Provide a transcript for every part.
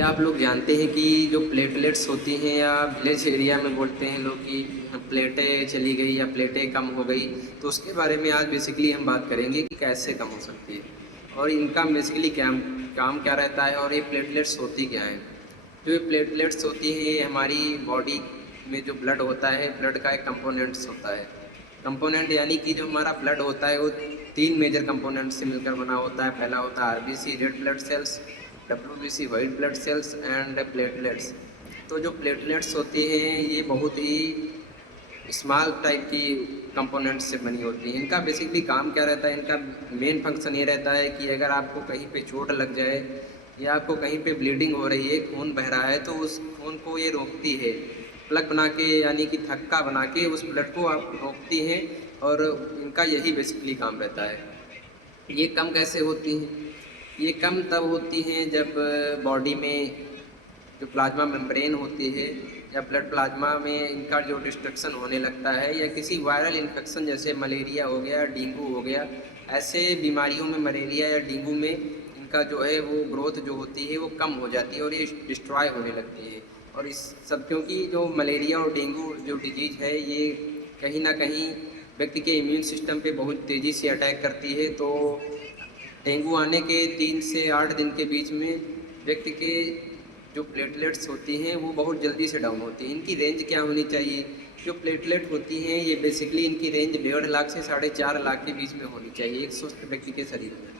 क्या आप लोग जानते हैं कि जो प्लेटलेट्स होती हैं या विलेज एरिया में बोलते हैं लोग कि प्लेटें चली गई या प्लेटें कम हो गई, तो उसके बारे में आज बेसिकली हम बात करेंगे कि कैसे कम हो सकती है और इनका बेसिकली क्या काम क्या रहता है और ये प्लेटलेट्स होती क्या हैं। जो ये प्लेटलेट्स होती हैं ये हमारी बॉडी में जो ब्लड होता है, ब्लड का एक कंपोनेंट्स होता है। कंपोनेंट यानी कि जो हमारा ब्लड होता है वो तीन मेजर कंपोनेंट से मिलकर बना होता है। पहला होता है RBC red blood cells, WBC white blood cells and platelets. तो जो प्लेटलेट्स होती हैं ये बहुत ही स्मॉल टाइप की कंपोनेंट्स से बनी होती हैं। इनका बेसिकली काम क्या रहता है, इनका मेन फंक्शन ये रहता है कि अगर आपको कहीं पे चोट लग जाए या आपको कहीं पे ब्लीडिंग हो रही है, खून बह रहा है, तो उस खून को ये रोकती है। प्लग बना के यानी कि थक्का बना के उस ब्लड को आप रोकती हैं और इनका यही बेसिकली काम रहता है। ये कम कैसे होती हैं? ये कम तब होती हैं जब बॉडी में जो प्लाज्मा मेम्ब्रेन होती है या ब्लड प्लाज्मा में इनका जो डिस्ट्रक्शन होने लगता है या किसी वायरल इन्फेक्शन जैसे मलेरिया हो गया, डेंगू हो गया, ऐसे बीमारियों में मलेरिया या डेंगू में इनका जो है वो ग्रोथ जो होती है वो कम हो जाती है और ये डिस्ट्रॉय होने लगती है। और इस सब क्योंकि जो मलेरिया और डेंगू जो डिजीज़ है ये कहीं ना कहीं व्यक्ति के इम्यून सिस्टम पे बहुत तेज़ी से अटैक करती है। तो डेंगू आने के 3 से 8 दिन के बीच में व्यक्ति के जो प्लेटलेट्स होती हैं वो बहुत जल्दी से डाउन होती हैं। इनकी रेंज क्या होनी चाहिए? जो प्लेटलेट होती हैं ये बेसिकली इनकी रेंज 1.5 लाख से 4.5 लाख के बीच में होनी चाहिए एक स्वस्थ व्यक्ति के शरीर में।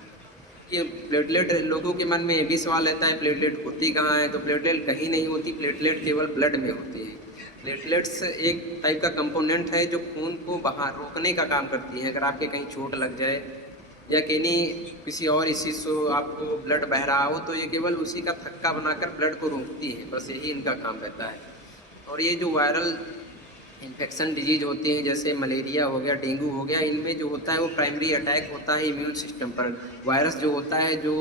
ये प्लेटलेट लोगों के मन में ये भी सवाल रहता है प्लेटलेट होती कहाँ है? तो प्लेटलेट कहीं नहीं होती, प्लेटलेट केवल ब्लड में होती है। प्लेटलेट्स एक टाइप का कंपोनेंट है जो खून को बाहर रोकने का काम करती है। अगर आपके कहीं चोट लग जाए या कहीं किसी और इसी से आपको ब्लड बह रहा हो तो ये केवल उसी का थक्का बनाकर ब्लड को रोकती है, बस यही इनका काम रहता है। और ये जो वायरल इन्फेक्शन डिजीज होती हैं जैसे मलेरिया हो गया, डेंगू हो गया, इनमें जो होता है वो प्राइमरी अटैक होता है इम्यून सिस्टम पर। वायरस जो होता है, जो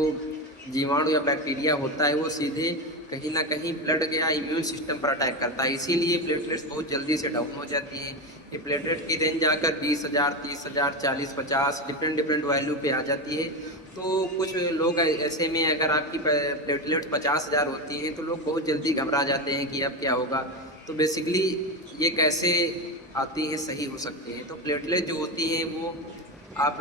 जीवाणु या बैक्टीरिया होता है, वो सीधे कहीं ना कहीं ब्लड या इम्यून सिस्टम पर अटैक करता है, इसीलिए प्लेटलेट्स बहुत जल्दी से डाउन हो जाती हैं। ये प्लेटलेट की रेंज आकर 20,000, 30,000, 40, 50 डिफरेंट डिफरेंट वैल्यू पे आ जाती है। तो कुछ लोग ऐसे में अगर आपकी प्लेटलेट 50,000 होती हैं तो लोग बहुत जल्दी घबरा जाते हैं कि अब क्या होगा। तो बेसिकली ये कैसे आती हैं, सही हो सकती हैं? तो प्लेटलेट जो होती हैं वो आप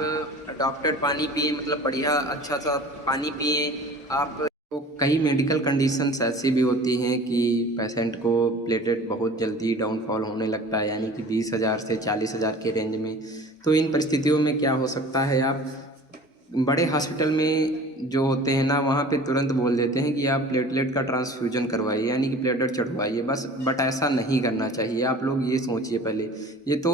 डॉक्टर पानी पिए, मतलब बढ़िया अच्छा सा पानी पिए आप। तो कई मेडिकल कंडीशंस ऐसी भी होती हैं कि पेशेंट को प्लेटलेट बहुत जल्दी डाउनफॉल होने लगता है, यानी कि 20,000 से 40,000 के रेंज में। तो इन परिस्थितियों में क्या हो सकता है, आप बड़े हॉस्पिटल में जो होते हैं ना वहाँ पे तुरंत बोल देते हैं कि आप प्लेटलेट का ट्रांसफ्यूजन करवाइए, यानी कि प्लेटलेट चढ़वाइए बस। बट ऐसा नहीं करना चाहिए। आप लोग ये सोचिए पहले, ये तो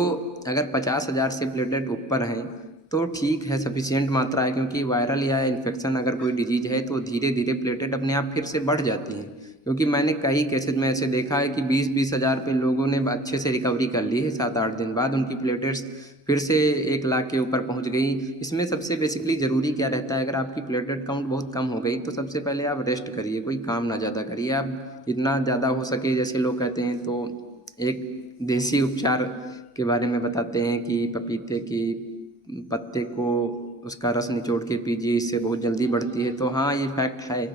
अगर 50,000 से प्लेटलेट ऊपर हैं तो ठीक है, सफिशिएंट मात्रा है, क्योंकि वायरल या इन्फेक्शन अगर कोई डिजीज है तो धीरे धीरे प्लेटलेट अपने आप फिर से बढ़ जाती हैं। क्योंकि मैंने कई केसेज में ऐसे देखा है कि 20-20 हज़ार पे लोगों ने अच्छे से रिकवरी कर ली है, 7-8 दिन बाद उनकी प्लेटलेट्स फिर से 1 लाख के ऊपर पहुंच गई। इसमें सबसे बेसिकली ज़रूरी क्या रहता है, अगर आपकी प्लेटलेट काउंट बहुत कम हो गई तो सबसे पहले आप रेस्ट करिए, कोई काम ना ज़्यादा करिए। आप जितना ज़्यादा हो सके, जैसे लोग कहते हैं, तो एक देसी उपचार के बारे में बताते हैं कि पपीते की पत्ते को उसका रस निचोड़ के पीजिए, इससे बहुत जल्दी बढ़ती है। तो हाँ, ये फैक्ट है।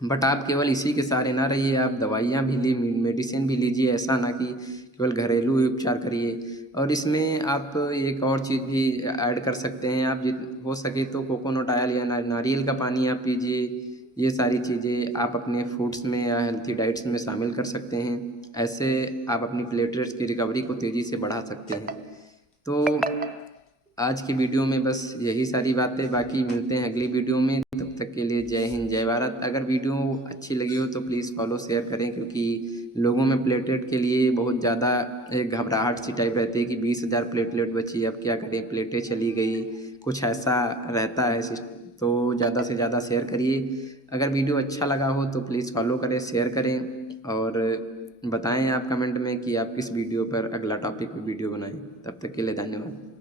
बट आप केवल इसी के सहारे ना रहिए, आप दवाइयाँ भी ली, मेडिसिन भी लीजिए। ऐसा ना कि केवल घरेलू उपचार करिए। और इसमें आप एक और चीज़ भी ऐड कर सकते हैं, आप जित हो सके तो कोकोनट ऑयल या नारियल का पानी आप पीजिए। ये सारी चीज़ें आप अपने फूड्स में या हेल्थी डाइट्स में शामिल कर सकते हैं। ऐसे आप अपनी प्लेटलेट्स की रिकवरी को तेज़ी से बढ़ा सकते हैं। तो आज की वीडियो में बस यही सारी बातें, बाकी मिलते हैं अगली वीडियो में। तब तक के लिए जय हिंद, जय भारत। अगर वीडियो अच्छी लगी हो तो प्लीज़ फॉलो शेयर करें, क्योंकि लोगों में प्लेटलेट के लिए बहुत ज़्यादा एक घबराहट सी टाइप रहती है कि 20,000 प्लेटलेट बची, अब क्या करें, प्लेटें चली गई, कुछ ऐसा रहता है। तो ज़्यादा से ज़्यादा शेयर करिए। अगर वीडियो अच्छा लगा हो तो प्लीज़ फॉलो करें, शेयर करें और बताएं आप कमेंट में कि आप किस वीडियो पर अगला टॉपिक पर वीडियो बनाएं। तब तक के लिए धन्यवाद।